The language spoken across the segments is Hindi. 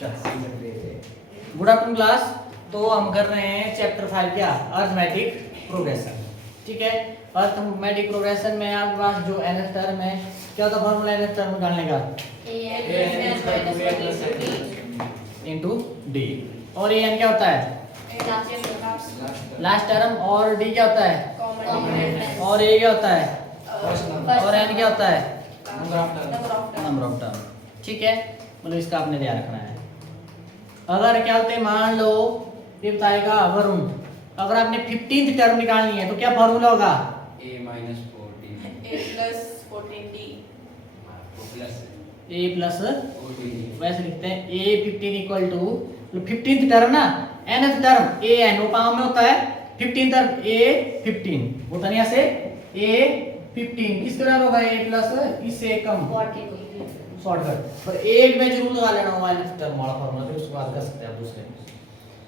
Good afternoon class. तो हम कर रहे हैं चैप्टर 5 क्या, अरिथमेटिक प्रोग्रेशन। ठीक है, अरिथमेटिक प्रोग्रेशन में आपके पास जो nth टर्म है, क्या होता है फॉर्मूला nth टर्म निकालने का? Into D. और an क्या होता है? Last term. और d क्या होता है? और a क्या होता है? और n क्या होता है? Number of term. ठीक है, मतलब इसका आपने ध्यान रखना है। अगर क्या होते हैं, मान लो ये बताएगा वरुण, अगर आपने 15th टर्म निकालनी है तो क्या फॉर्मूला होगा? a minus 14 a plus 14d a plus 14 वैसे लिखते हैं a 15 equal to 15th term ना, nth टर्म a n वो पाँव में होता है, 15th टर्म a 15 होता नहीं, यहाँ से a 15 किस बराबर होगा? a प्लस इससे कम शॉर्टकट पर एक में जरूर लगा लेना माइनस टर्म वाला फॉर्मूला, फिर उसके बाद कर सकते हैं आप दूसरे।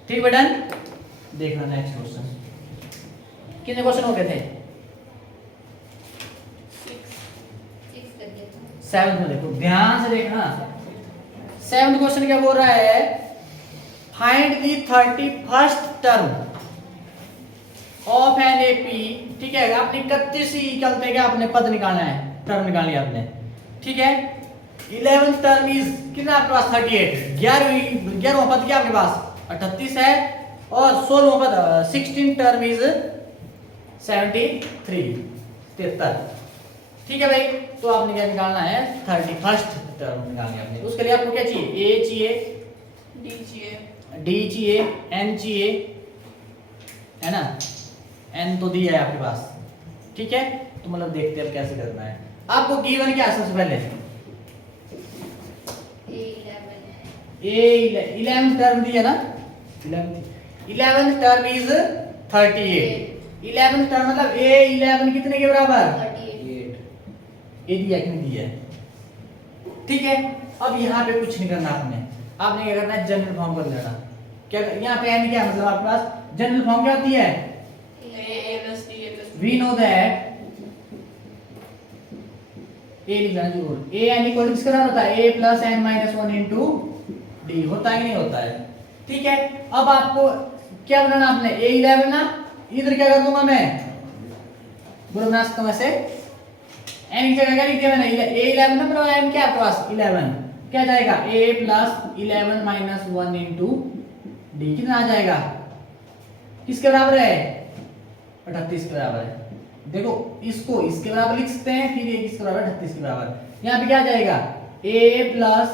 ठीक बेटा, देखना नेक्स्ट क्वेश्चन। कितने क्वेश्चन हो गए थे? 7 में देखो, ध्यान से देखना। 7th क्वेश्चन क्या बोल रहा है? Find the 31st term of an AP. ठीक है, आपने 31 ही चलते क्या आपने पद निकालना है, टर्म निकाली आपने। ठीक है, 11th टर्म इज कितना आपके पास? 38। 11वां पद क्या आपके पास? 38 है। और 16वां पद 16 टर्म इज 73 73। ठीक है भाई, तो आपने क्या निकालना है? 31st टर्म निकालनी है आपने। उसके लिए आपको क्या चाहिए? a चाहिए, d चाहिए, n चाहिए, है ना? n तो दिया है आपके पास। ठीक है, तो मतलब देखते हैं अब कैसे करना है। आपको गिवन क्या है सबसे पहले? a11 टर्म दिया ना, 11 टर्म इज 38। 11 टर्म मतलब a11 कितने के बराबर? 8 ये दिया कि नहीं दिया? ठीक है, अब यहाँ पे कुछ नहीं करना आपने क्या करना है? जनरल फॉर्म कर लेना। क्या यहाँ पे n क्या मतलब आपके पास जनरल फॉर्म क्या होती है? वी नो दैट a लिखना जरूर। a n इक्वल टू किसका बराबर होता है? a plus n minus 1 into D. होता है कि नहीं होता है? ठीक है, अब आपको क्या बनाना आपने? a11 ना, इधर क्या कर दूंगा मैं? गुरु बना सकता हूं ऐसे, n की जगह क्या लिख दिया मैंने? a11 ना, मतलब n क्या आपके पास? 11। क्या जाएगा? a plus 11 minus 1 into D. कितना आ जाएगा? किसके बराबर है? 38 के बराबर है। देखो, इसको इसके बराबर लिख सकते हैं, फिर ये किसके बराबर? 38 के बराबर। यहाँ पे क्या जाएगा? a plus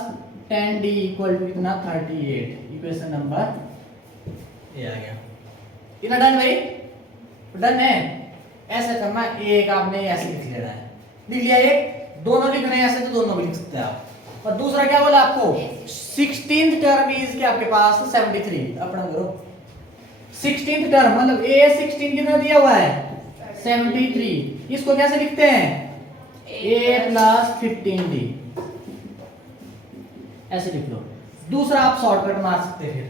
10d equal to कितना? 38। इक्वेशन नंबर ए आ गया। इतना डन भाई? डन है। ऐसे करना, एक आपने ऐसे लिख लेना है। लिख लिया एक, दोनों लिखना है ऐसे तो दोनों भी लिख सकते हैं आप। और दूसरा क्या बोला आपको? 16th टर्म इज के आपके पास 73। अपना करो 16th टर्म मतलब a16 कितना दिया हुआ है? 73। इसको कैसे लिखते हैं? a प्लस 15d ऐसे लिख लो। दूसरा आप शॉर्टकट मार सकते हैं फिर।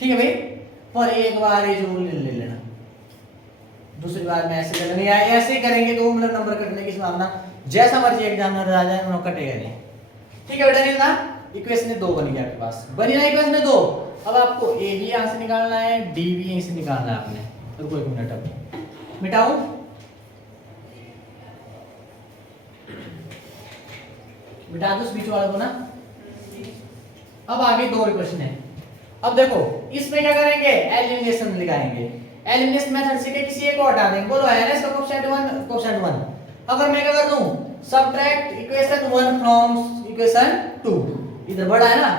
ठीक है भाई, पर एक बार ये जरूर ले लेना, दूसरी बार में ऐसे करना नहीं है। ऐसे ही करेंगे तो मतलब नंबर कटने की संभावना, जैसा मर्जी एग्जामिनर आ जाए वो कटेगा नहीं। ठीक है बेटा, नहीं ना? इक्वेशन 2 बनी है आपके पास, बनी ना इक्वेशन 2। अब आपको a भी यहां से निकालना है, d भी यहीं से निकालना है आपने। रुको एक मिनट, अब मिटाऊं? मिटा दो इस बीच वाले को ना। अब आगे 2 इक्वेशन है। अब देखो, इसमें क्या करेंगे? एलिमिनेशन लगाएंगे। एलिमिनेशन मेथड से किसी एक को हटा देंगे। बोलो n का कोएफिशिएंट 1, कोएफिशिएंट 1। अगर मैं क्या कर दूं? Subtract equation 1 from equation 2। इधर बड़ा है ना,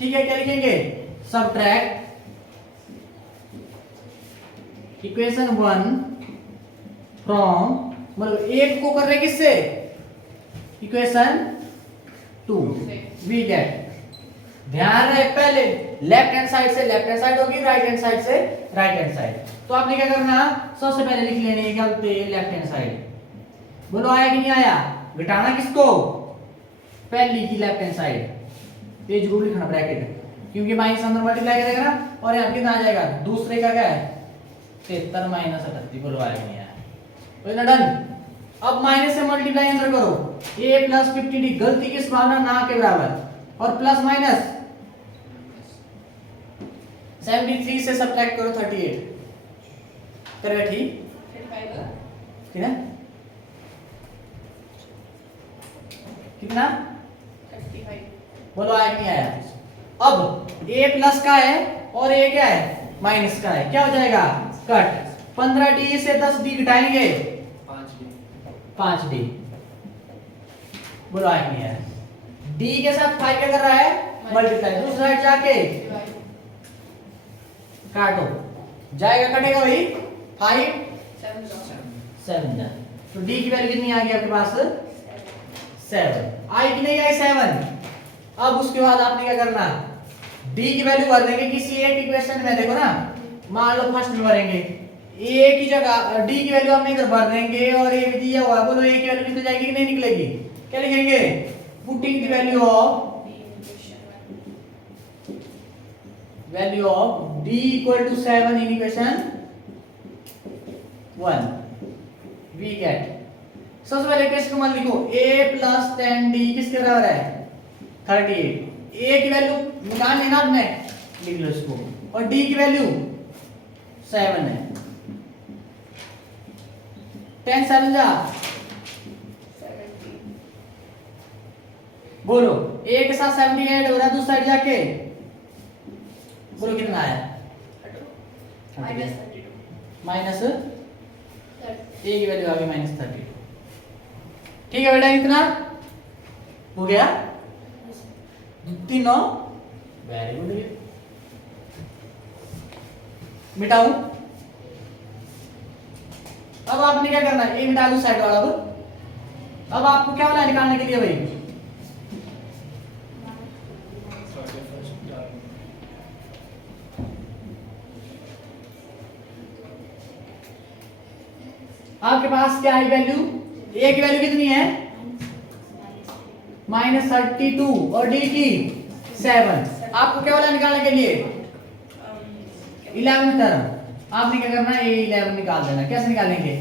ठीक है, क्या लिखेंगे? सबट्रैक्ट इक्वेशन 1 फ्रॉम, मतलब एक को कर रहे किससे? इक्वेशन 2। वी गेट, ध्यान रहे पहले लेफ्ट हैंड साइड से लेफ्ट हैंड साइड होगी, राइट हैंड साइड से राइट हैंड साइड। तो आपने क्या करना? सबसे पहले लिख लेने हैं क्या होते हैं? Left hand side. बोलो आया कि नहीं आया? घटाना किसको? पहली की लेफ्ट हैंड साइड। ये जरूर लिखना ब्रैकेट, क्योंकि माइनस अंदर मल्टीप्लाई करेगा ना, और यहाँ कितना आ जाएगा? दूसरे का क्या है? 73 माइनस 38। बोलो आया कि नहीं आया? तो इतना डन। अब माइनस से मल्टीप्लाई अंदर करो, a प्लस 50d। गलती की संभावना ना के बराबर, और प्लस माइनस 73 से सब्ट्रैक्ट करो 38 करेगा ठीक ठीक है कितना 35 बोलो आया कि नहीं आया अब a प्लस का है और a क्या है माइनस का है क्या हो जाएगा कट 15d से 10d घटाएंगे 5d बोलो आया कि नहीं आया d के साथ 5 क्या कर रहा है मल्टीप्लाई दूसरा साइड जाके काटो जाएगा कटेगा भाई 5 7 जा तो d की वैल्यू कितनी आ गई आपके पास 7 आई कि नहीं आई 7 अब उसके बाद आपने क्या करना d की वैल्यू भर देंगे किसी एक इक्वेशन में देखो ना मान लो फर्स्ट में भरेंगे a की जगह d की वैल्यू हमने इधर भर देंगे और a भी दिया हुआ है बोलो a की वैल्यू निकल जाएगी कि नहीं निकलेगी क्या लिखेंगे putting the value of d equal to 7 in equation 1 we get सबसे पहले इक्वेशन वन लिखो a plus 10d किसके बराबर है 38 a की वैल्यू निकालनी है ना आपने लिख लो इसको और d की वैल्यू 7 है 10 7 जा बोलो a के साथ 70 ऐड हो रहा है दूसरी साइड जाके बोलो कितना आया माइनस a की वैल्यू आ गई -32 ठीक है बेटा इतना हो गया तीनों वेरी गुड मिटाऊं अब आपने क्या करना है ए मिटा दो साइड वाला अब आपको क्या वाला निकालने के लिए भाई आपके पास क्या है वैल्यू a की वैल्यू कितनी है -32 और d की 7 आपको क्या वाला निकालने के लिए 11 टर्म आपने क्या करना है a 11 निकाल देना कैसे निकालेंगे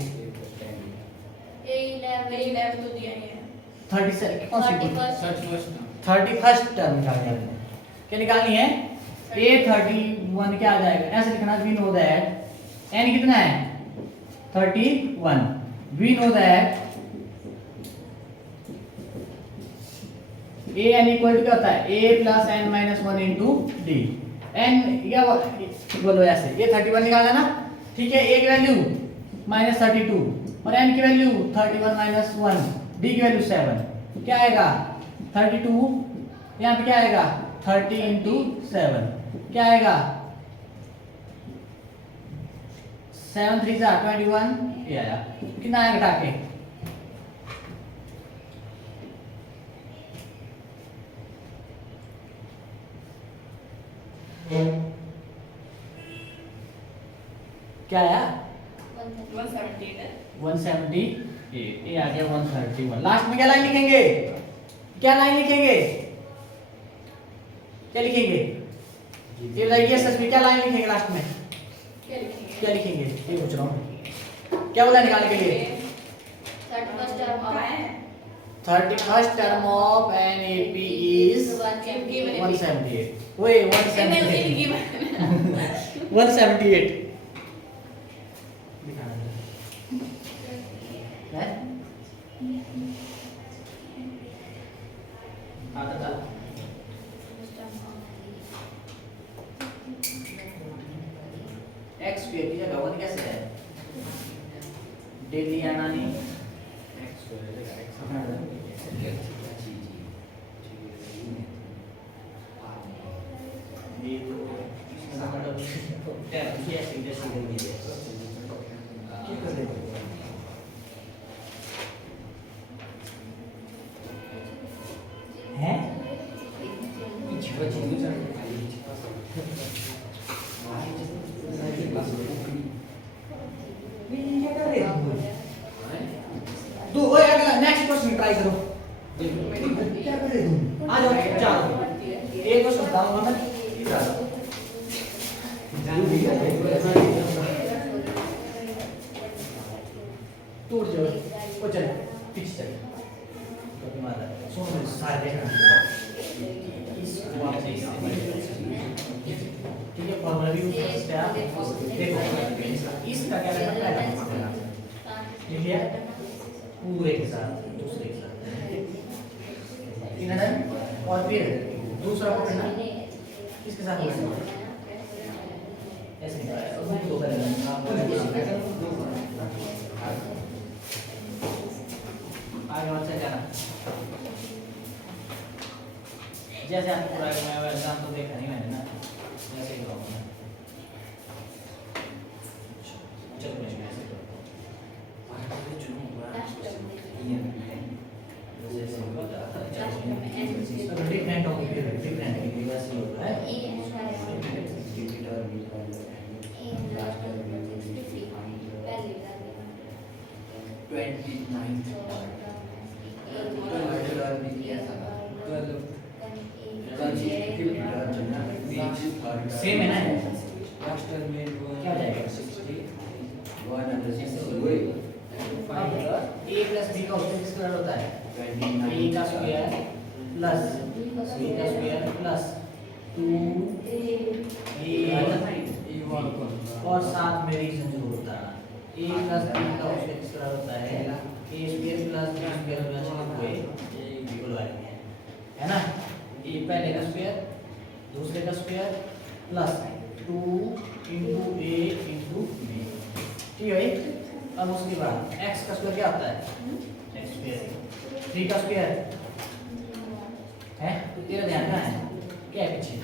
A11 तो दिया ही है 31st टर्म निकालनी है क्या निकालनी है a31 क्या आ जाएगा ऐसे लिखना वी नो दैट n कितना है 31 we know that a n equal to क्या होता है a plus n minus 1 into d n क्या बोलो ऐसे ये 31 निकाला ना ठीक है a की वैल्यू -32 और n की वैल्यू 31 minus 1 d की वैल्यू 7 क्या आएगा 32 यहाँ पे क्या आएगा 30 into 7 क्या आएगा 7 3 जा 21 ये आया कितना आया घटा के क्या आया 178 ये आ गया 131 लास्ट में क्या लाइन लिखेंगे क्या लाइन लिखेंगे क्या लिखेंगे ये लाइए सच में क्या लाइन लिखेंगे लास्ट में क्या लिखेंगे ये पूछ रहा हूँ क्या बोला निकालने के लिए 31st term of NAP is 178 वही 178 है आता x स्क्वायर की जगह 1 कैसे है डेली आना नहीं है तू ओए अगला नेक्स्ट क्वेश्चन ट्राई करो क्या कर रहे तुम आ जाओ चलो एक क्वेश्चन बताऊंगा मैं टूट जाओ वो चल पीछे चल तो तुम्हारा सुन सारे देखना ऐसे ठीक है फॉर्मूला भी यूज कर सकते हैं आप देखो इसका क्या करना पहला ठीक है पूरे के साथ दूसरे के साथ और फिर दूसरा पकड़ना किसके साथ ऐसे दो आगे और चल जाना जैसे आपको पूरा मैं एग्जाम तो देखा नहीं मैंने ना जैसे ही करूँगा चलो मैं ऐसे डिफरेंट होगी डिफरेंट वैसे होता है सेम है ना क्या जाएगा ए प्लस बी का स्क्वायर होता है ए का स्क्वायर प्लस बी का स्क्वायर प्लस 2 और साथ में रीजन जो होता है ए प्लस बी का स्क्वायर होता है a square plus b square plus 2a है ना ए पहले का स्क्वायर दूसरे का square plus 2 into a into b ठीक है अब उसके बाद x का स्क्वायर क्या होता है x स्क्वायर 3 का स्क्वायर है तो तेरा ध्यान कहाँ है क्या है पीछे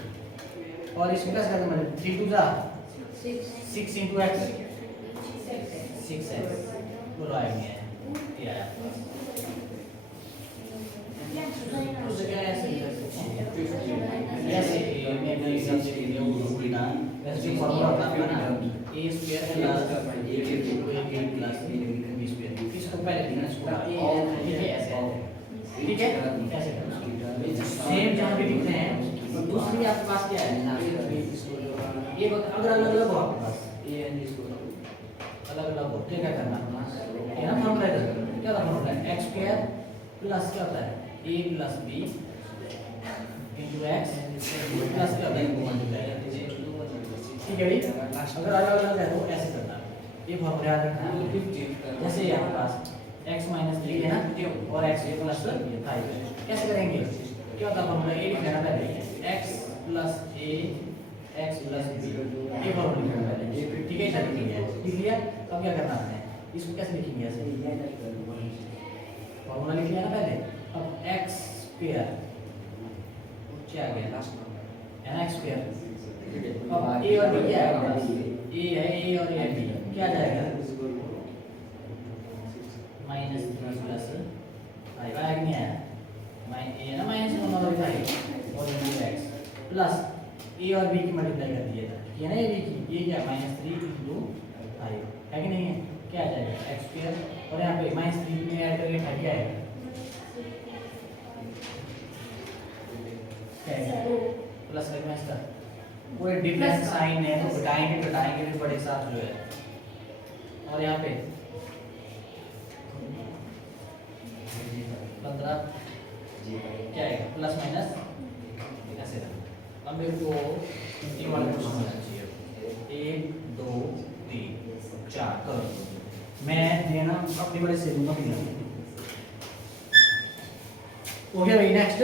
और इसमें प्लस करके मतलब 3 2 जा 6 into x 6x बोलो आएंगे ये आया उससे क्या ऐसे ऐसे मैं एग्जाम से वीडियो उल्टा वैसे भी फॉर्मूला होता है ना a square plus a plus b square इसको पहले लिखना इसको और ठीक है ऐसे ठीक है ऐसे सेम जहां भी लिखते हैं तो दूसरी आपके पास क्या है ये अगर अलग अलग हो आपके पास a एंड इसको अलग अलग हो तो क्या करना है ना फॉर्मूला क्या था फॉर्मूला x स्क्वायर प्लस क्या होता है a plus b into x plus क्या होता है ठीक है भाई अगर अलग अलग है तो ऐसे करना ये फॉर्मूला याद रखना जैसे यहाँ पास x - 3 है ना और x प्लस 5 कैसे करेंगे क्या होता है फॉर्मूला ये लिखना पहले x plus a x plus b ये फॉर्मूला लिखना पहले ठीक है चलिए लिख लिया अब क्या करना है इसको कैसे लिखेंगे ऐसे फॉर्मूला लिख लिया ना पहले अब x स्क्वायर क्या आ गया लास्ट है ना x स्क्वायर अब a और b क्या है a है a और a b क्या जाएगा -3 प्लस 5 आएगा नहीं आया a है ना -1 और 5 और x प्लस a और b की मल्टीप्लाई कर दिया था ये ना ये b की ये क्या -3 into 5 है कि नहीं है क्या आ जाएगा x स्क्वायर और यहाँ पे -3 में ऐड करके 5 क्या आएगा प्लस करना इसका कोई डिफरेंस साइन है तो घटाएंगे भी बड़े साथ जो है और यहाँ पे 15 क्या है प्लस माइनस ऐसे अब मेरे को ये वाला क्वेश्चन होना चाहिए 1 2 3 4 करो मैं देना अपनी बड़े से दूंगा फिर हो गया भाई नेक्स्ट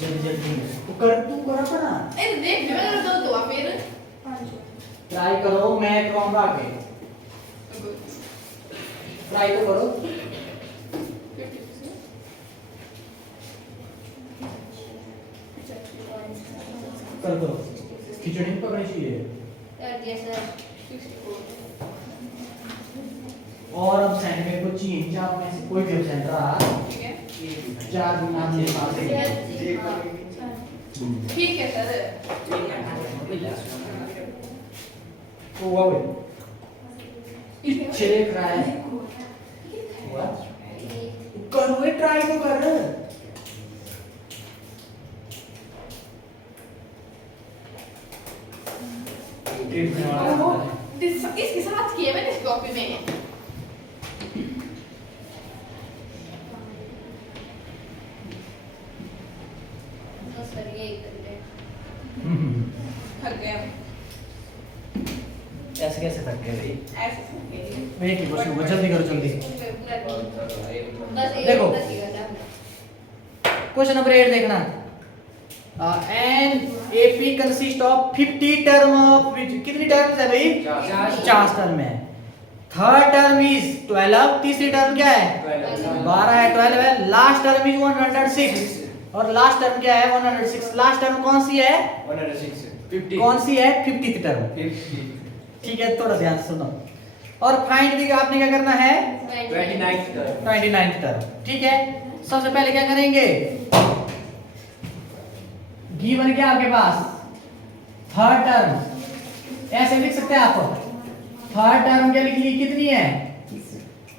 जल्दी तू कर अपना देख मैंने दो फिर ट्राई करो मैं कहूंगा आगे ट्राई तो करो कर दो खिचड़ी में पकड़नी चाहिए और अब सेंटर को चेंज आप में से कोई भी सेंटर रहा ठीक है 4 गुना के पास ठीक है सर तो वो पीछे देख रहा है हुआ कर वे ट्राई तो कर इसके साथ किया मैंने इस कॉपी में कैसे करते हैं भाई? ऐसे करके एक ही क्वेश्चन को जल्दी करो जल्दी। बस एक देखो। बस ये करना। क्वेश्चन नंबर 8 देखना। An AP consist of 50 term of कितनी टर्म्स है भाई? 50 टर्म है। थर्ड टर्म इज 12, तीसरी टर्म क्या है? 12 है, 12 है। लास्ट टर्म इज 106 और लास्ट टर्म क्या है? 106। लास्ट टर्म कौन सी है? 106 कौन सी है? 50th term. 50 ठीक है, थोड़ा ध्यान से सुनो। और फाइंड दी आपने क्या करना है? 29th term. ठीक है, सबसे पहले क्या करेंगे? गिवन क्या आपके पास? Third term. ऐसे लिख सकते हैं आप। थर्ड टर्म क्या लिख ली? कितनी है?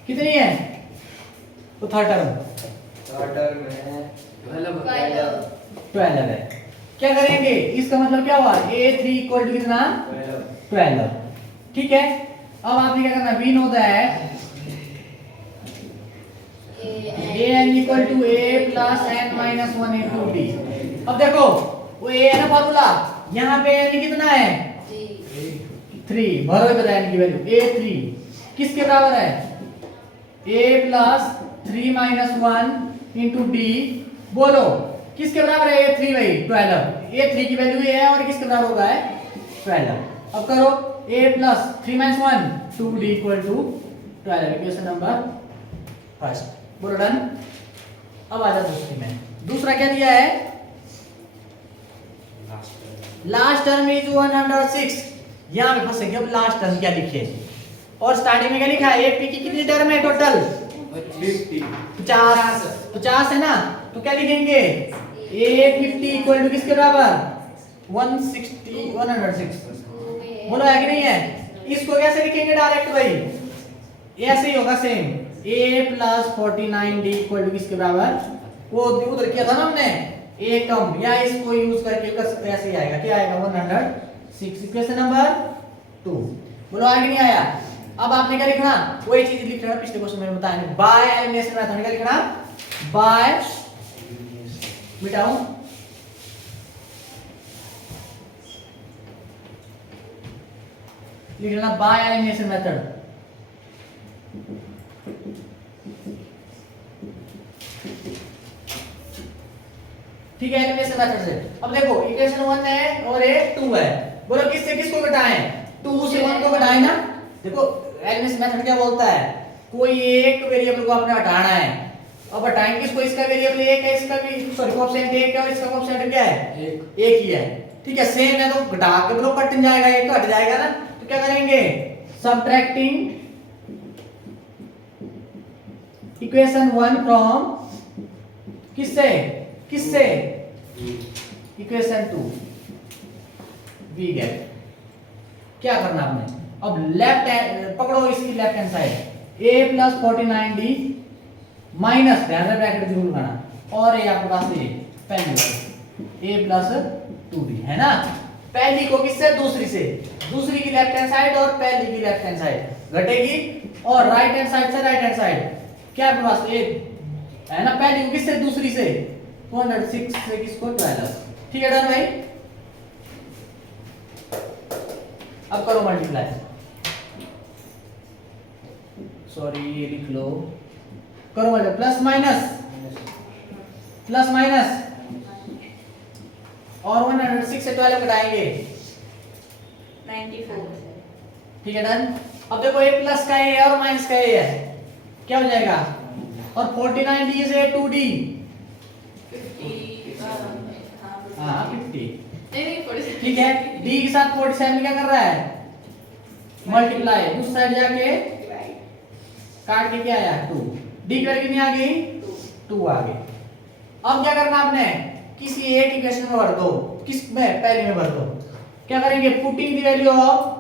कितनी है? तो थर्ड टर्म 12 है। क्या करेंगे? इसका मतलब क्या हुआ? a3 इक्वल टू कितना? 12। ठीक है, अब आपने क्या करना? We know that an equal to a plus n minus 1 into d। अब देखो वो a है ना फॉर्मूला, यहाँ पे n कितना है? 3। भरो इधर n की वैल्यू। a3 किसके बराबर है? a plus 3 minus 1 into d। बोलो किसके बराबर है? a3 भाई 12। a3 की वैल्यू ये है और किसके बराबर होगा है? 12। अब करो a plus 3 minus 1 2d equal to 12। Equation number first. बोलो डन। अब आ जाओ दूसरी में। दूसरा क्या दिया है? Last term is 106। यहां पे फंसेंगे। अब लास्ट टर्म क्या लिखे और स्टार्टिंग में क्या लिखा है? एपी की कितनी टर्म है टोटल? 50 है ना, तो क्या लिखेंगे? a50 इक्वल टू किसके बराबर? 106। बोलो है कि नहीं है? इसको कैसे लिखेंगे डायरेक्ट भाई? ऐसे ही होगा same. a plus 49d equal to किसके बराबर? वो उधर किया था ना हमने, a कम, या इसको यूज करके कर सकते हैं। ऐसे ही आएगा। क्या आएगा? 106। Equation number 2। बोलो आया कि नहीं आया? अब आपने क्या लिखना? वही चीज लिख रहा है पिछले क्वेश्चन में बताया। बाय एलिमिनेशन मेथड क्या लिखना? बाय मिटाऊं लिख लेना बाय एलिमिनेशन मेथड। ठीक है, एलिमिनेशन मेथड से। अब देखो इक्वेशन 1 है और ये 2 है। बोलो किससे किसको घटाएं? 2 से 1 को घटाएं ना। देखो एलिमिनेशन मेथड क्या बोलता है? कोई एक वेरिएबल को आपने हटाना है। अब हटाएंगे किसको? इसका वेरिएबल एक है, इसका भी सॉरी कोएफिशिएंट एक है और इसका कोएफिशिएंट क्या है? एक ही है। ठीक है, सेम है तो घटा के बोलो कट जाएगा, एक तो हट जाएगा ना। तो क्या करेंगे? सबट्रैक्टिंग इक्वेशन 1 फ्रॉम किससे किससे? Equation 2 we get. क्या करना आपने? अब लेफ्ट हैंड पकड़ो, इसकी left hand side a plus 49d minus bracket जरूर लगाना और ये आपके पास ये पहली वाली a प्लस 2d है ना। पहली को किससे? दूसरी से। दूसरी की लेफ्ट हैंड साइड और पहली की लेफ्ट हैंड साइड घटेगी और राइट हैंड साइड से राइट हैंड साइड क्या आपके पास? a है ना। पहली को किससे? दूसरी से। 106 से किसको? 12। ठीक है डन भाई। अब करो मल्टीप्लाई। सॉरी ये लिख लो। करो मल्टीप्लाई। प्लस माइनस और 106 से 12 घटाएंगे 94। ठीक है डन। अब देखो a प्लस का a है और माइनस का a है, क्या हो जाएगा? और 49d से 2d 50 हाँ 50। नहीं 47। ठीक है, d के साथ 47 क्या कर रहा है? मल्टीप्लाई। उस साइड जाके काट के क्या आया? 2। d की वैल्यू कितनी आ गई? 2 आ गई। अब क्या करना आपने? किसी एक इक्वेशन में भर दो। किस में? पहले में भर दो। क्या करेंगे? Putting the value of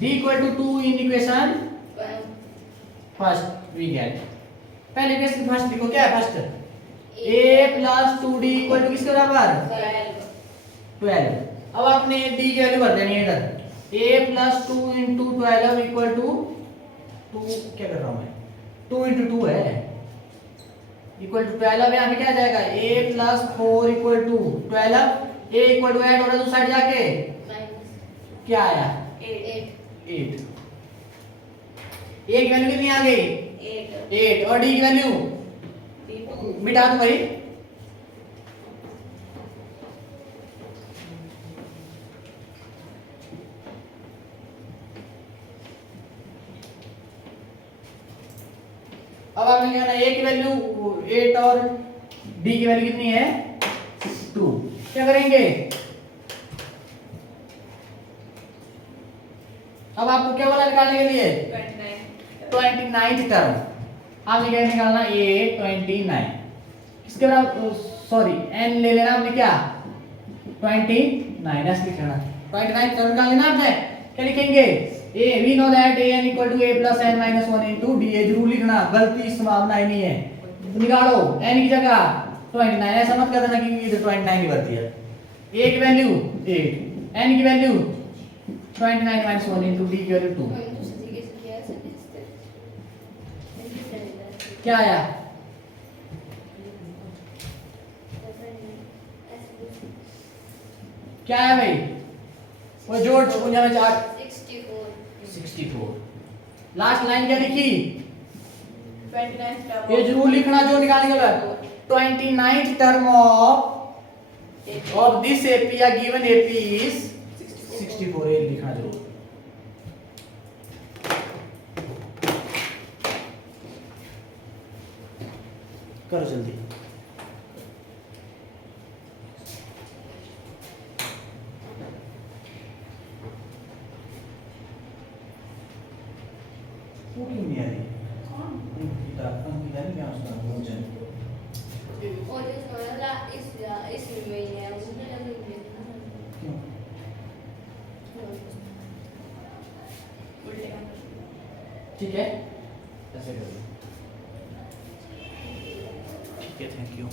d equal to 2 in equation first we get. पहले इक्वेशन फर्स्ट लिखो। क्या है first? a plus 2d equal to किसके बराबर? 12। अब आपने d की वैल्यू भर देनी है इधर। a plus 2 into 12 equal to 2 क्या कर रहा हूं मैं? 2 इंटू 2 है इक्वल टू 12। यहाँ पे क्या आ जाएगा? a plus 4 equal to 12 a equal to add हो रहा है, दूसरी साइड जाके माइनस क्या आया 8 8। ए की वैल्यू कितनी आ गई 8 8 और डी की वैल्यू D2 मिटा दो भाई। अब आपने क्या करना है, ए की वैल्यू 8 और डी की वैल्यू कितनी है 2। क्या करेंगे, अब आपको क्या बोला निकालने के लिए 29th टर्म। आपने क्या निकालना ए 29 इसके बराबर, सॉरी एन ले लेना आपने क्या 29 ऐसे लिखना 29 टर्म निकाल लेना आपने। क्या लिखेंगे a we know that a n equal to a plus n minus 1 into d. ए जरूर लिखना, गलती की संभावना ही नहीं है। निकालो एन की जगह 29, ऐसा मत कर देना कि इधर 29 ही भर दिया। ए की वैल्यू 8, एन की वैल्यू 29 माइनस 1 इनटू डी की वैल्यू 2। क्या आया क्या आया भाई, वो जोड़ पूंजा में 4 64। लास्ट लाइन क्या लिखी, 29 ये जरूर लिखना जो निकालने के बाद 29th term of this AP या given AP is 64। ये लिखना जरूर। करो जल्दी। वो क्यों नहीं आ रही? किताब अंकिता नहीं क्या उसका भोजन? क्यों? ठीक है, ऐसे करो। ठीक है, थैंक यू।